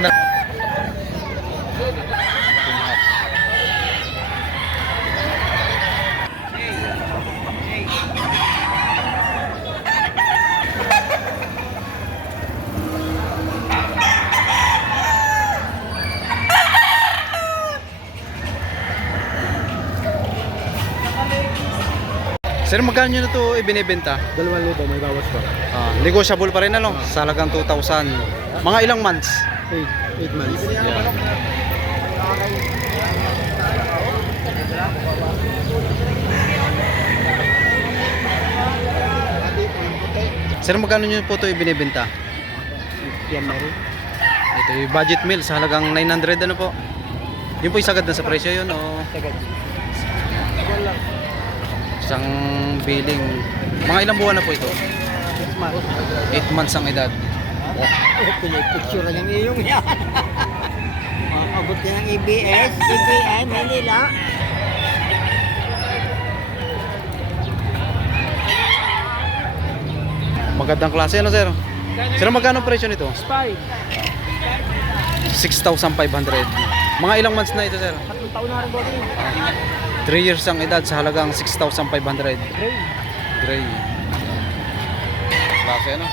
Ganda. Sir, magkano nyo na ito ibinibenta? 2,000 may bawas pa. Negotiable pa rin ano? Sa halagang 2,000. Mga ilang months? 8 months. Yeah. Sir, magkano nyo po ito ibinibenta? Yan na rin. Ito yung budget meal sa halagang 900 ano po? Yun po isagad na sa presyo yun o? Sagad. Isang billing. Mga ilang buwan na po ito? 6 months. 8 months ang edad. Pinipicture niyang iyong yan. Abot niya ng EBS, EBI, Manila. Magandang klase ano sir? Sir, magkano presyo nito? Spy. 6,500. Mga ilang months na ito sir? 3 taon na rin ba rin? 3 years ang edad sa halagang 6,500. Gray. Gray. Klase ano?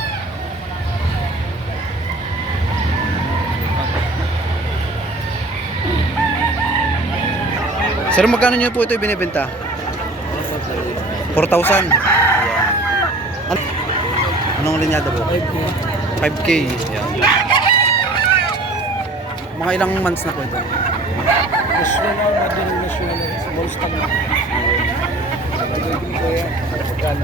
Sir, magkano nyo po ito binibenta? 4,000. Anong linyada po? 5K. Yan. Mga ilang months na po ito? National na, madaling national na. Small stock na. Nagiging ko yan. Pagkano.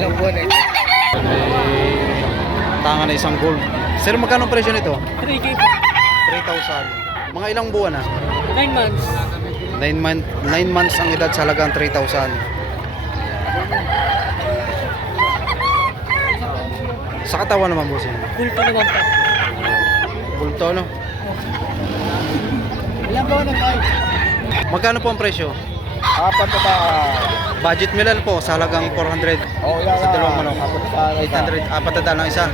Ilang buwan eh. Tangan na isang gold. Sir, magkano ang presyo nito? 3K 3,000. Mga ilang buwan na? 9 months. 9 months ang edad sa halagang 3,000. Sa katawan naman boss. Full pa naman pa. Bulto no? Ilang buwan na tayo? Magkano po ang presyo? Apat na ba? Budget meal po sa halagang 400. Oo, yan. Sa dalawang manok. 800, apat na daan ang isa.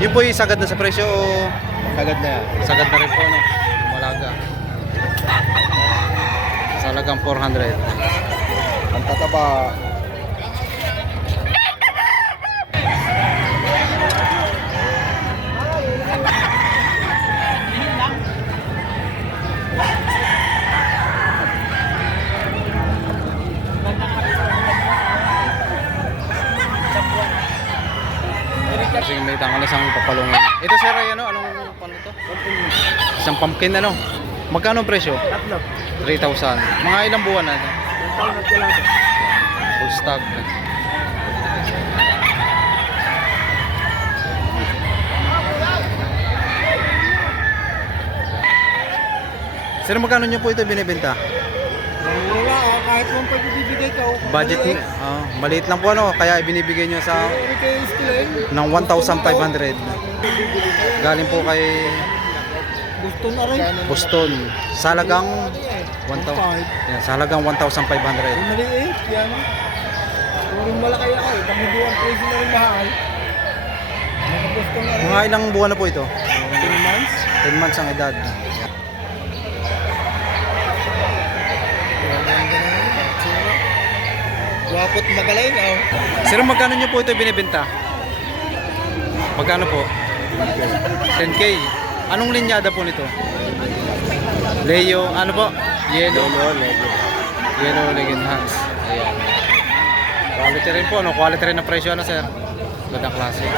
Yun po yung sagad na sa presyo o Sagad na yan. sagad na rin po no? Malaga. Sa halagang 400. Ang tataba. Kasi may tangal isang papalungan. Ito sir ay ano? Anong paano to? Isang pumpkin ano? Magkano ang presyo? Tatlo. 3,000. Mga ilang buwan na ito? Ang taon na kailangan. Full stock. Sir, magkano nyo po ito binibenta? Wala, kahit kung pagbibigay ka. Budget maliit lang po ano, kaya ibinibigay nyo sa ng 1,500. Galing po kay Gusto na rin. Boston. Sa halagang 1,000. Yan, sa halagang 1,500. Maliit, yan. Kung rin malaki ako, panghibuan presyo na rin mahal. Gusto na rin. Mga ilang buwan na po ito? 10 months. 10 months ang edad. Wapot magaling, oh. Sir, magkano nyo po ito binibenta? Magkano po? 10K. Anong linyada po nito? Leo, ano po? Yellow. Yellow Legend Hands. Ayan. Quality rin po, no? Quality rin na presyo, ano sir? Gandang klase.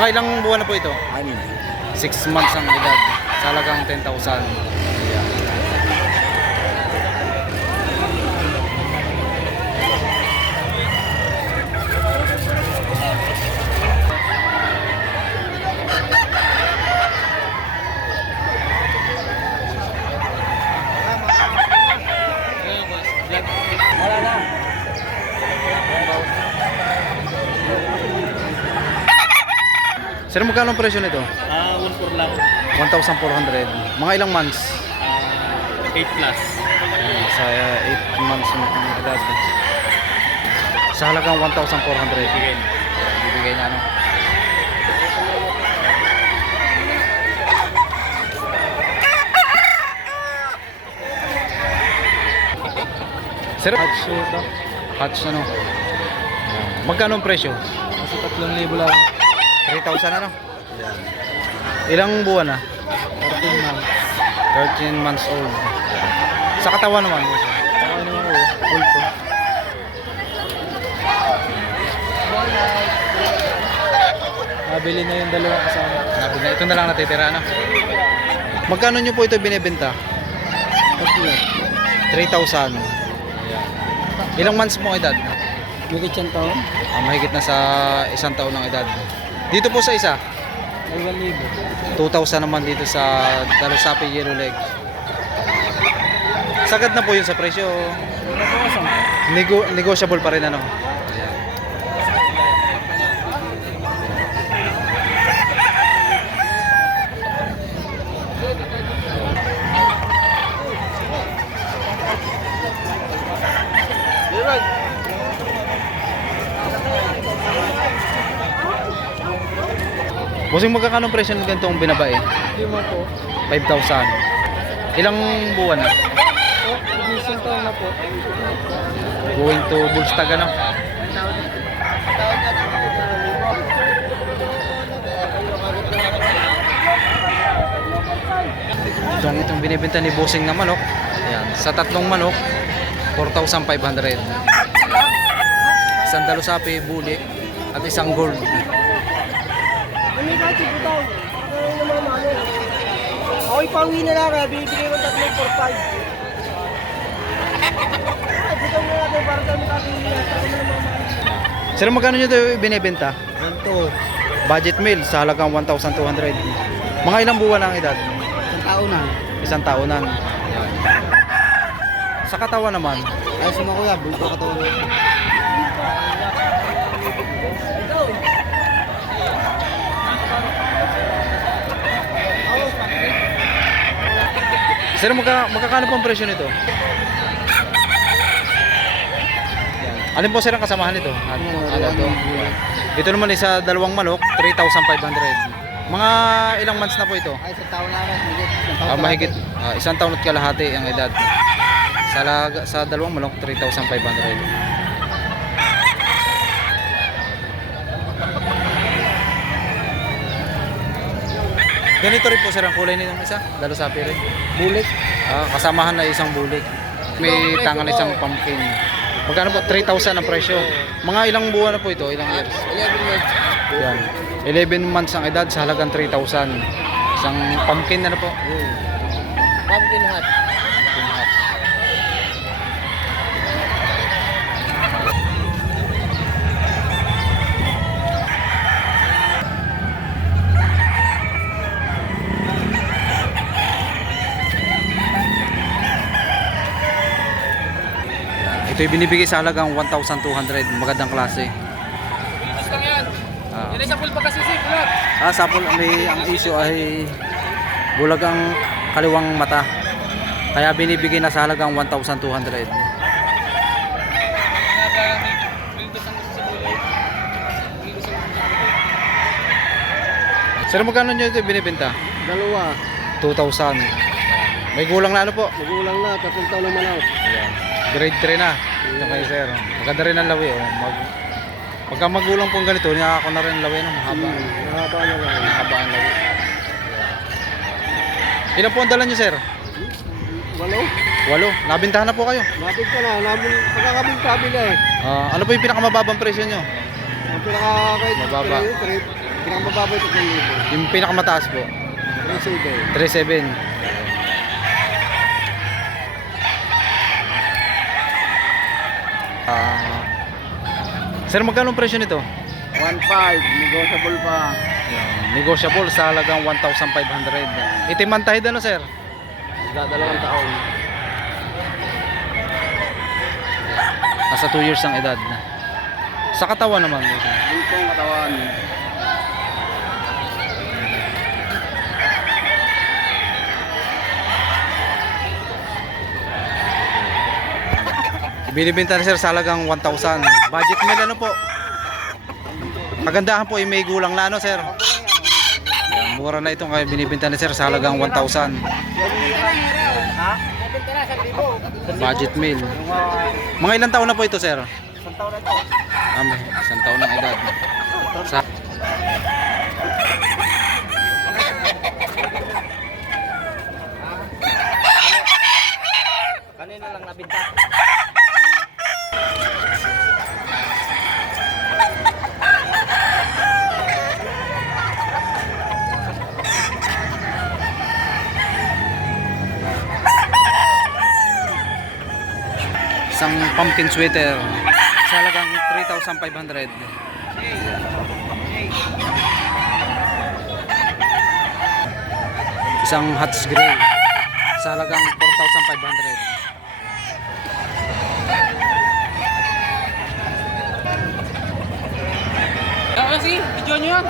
Mga ilang buwan na po ito? 6 months ang edad. Sa halagang 10,000. Ayan. Wala na. Sir, magkano ang presyo nito? 1 lang. 1,400. Mga ilang months? 8 plus. Sa 8 months ng edad. Sa halagang 1,400. Bibigay na ano. Sir, hatch ito. Hatch ano? Magkano ang presyo? Kasi 3,000 lang. 3,000 ano? Ilang buwan na? 14 months. 13 months old. Sa katawan naman. Okay naman ko. Full to. Nabili na yung dalawang kasama. Ito na lang natitira ano? Magkano nyo po ito binibenta? Tatlo. 3,000. Ilang months mo edad? Bukit siyang taon. Mahigit na sa 1 taon ng edad. Dito po sa isa, Ay 1,000. 2,000 naman dito sa Dalusapi Yellow Leg. Sagad na po yun sa presyo. Negotiable pa rin ano. Bossing, magkano presyo ng ganitong binabae? 5 po. 5,000. Ilang buwan na? Isang taon na po. Going to Bullstag ano? Itong binibenta ni Bossing na manok. Ayan, sa tatlong manok, 4,500. Isang Dalusapi, buli, at isang gold. Ano yung kati po tao? Ano naman ano? Ako ipauwi na lang kaya binibigay ko 3,4,500. Ay, bitaw mo natin para tayo makapili. Sir, magkano nyo ito binibenta? Ganito. Budget meal sa halagang 1,200. Mga ilang buwan ang edad? Isang tao na. Isang taonan. Sa katawan naman, Ay, suma ko yan. Bulto ka to. sir, magkakano po ang presyo nito? Alin po sir ang kasamahan nito? Ito naman isa dalawang manok, 3,500. Mga ilang months na po ito? Ay, isang tao na rin. Isang Mahigit 1 taon at kalahati ang edad. Sa dalawang manok, 3,500. Ganito rin po sir ang kulay nitong isa, Dalusapi rin. Bulik. Kasamahan na isang bulik. May tangan na isang pumpkin. Magkano po? 3,000 ang presyo. Mga ilang buwan na po ito? Ilang years? 11 months. Yan. 11 months ang edad sa halagang 3,000. Isang pumpkin na po. Pumpkin hat. Ito yung binibigay sa halagang 1,200. Magandang klase. Gusto yan. Yan ay sa full pagkasisi. Bulat. Sapol, ang issue ay bulag ang kaliwang mata. Kaya binibigay na sa halagang 1,200. Sir, magkano nyo ito binibenta? Dalawa. 2,000. May gulang na ano po? Magulang na. 3 taon na manaw. Grade 3 na. Ito kayo sir. Maganda rin ang lawi. Pagka magulang pong ganito, niya ako na rin lawi. Mahaba. Mahaba na lang. Mahaba ang lawi. Ilan po ang dala nyo sir? 8. 8. Nabintahan na po kayo. Mabig ka na. Pagkakabing-tabi na eh. Ano po yung pinakamababang presyo nyo? Ang pinaka-kahit Mababa. pinakamababa ito 3,000. Yung pinakamataas po? 3,700. 3,700. Sir, magkano ang presyo nito? 1,500. Negotiable pa. Negotiable sa halagang 1,500. Itimantahid ano sir? Dalawang taon. Nasa 2 years ang edad na. Sa katawan naman. Dito ang katawan. Binibenta na sir sa halagang 1,000. Budget meal ano po? Kagandahan po ay may gulang na ano sir. Yan, mura na itong kaya binibenta na sir sa halagang 1,000. Ha? Nabenta na, 1,000. Budget meal. Mga ilang taon na po ito sir? Isang taon na to. May isang taon ng edad. Sa Kanina lang nabenta. isang pumpkin sweater sa halagang 3,500. Isang Hats Gray sa halagang 4,500. Kasi, video nyo yan.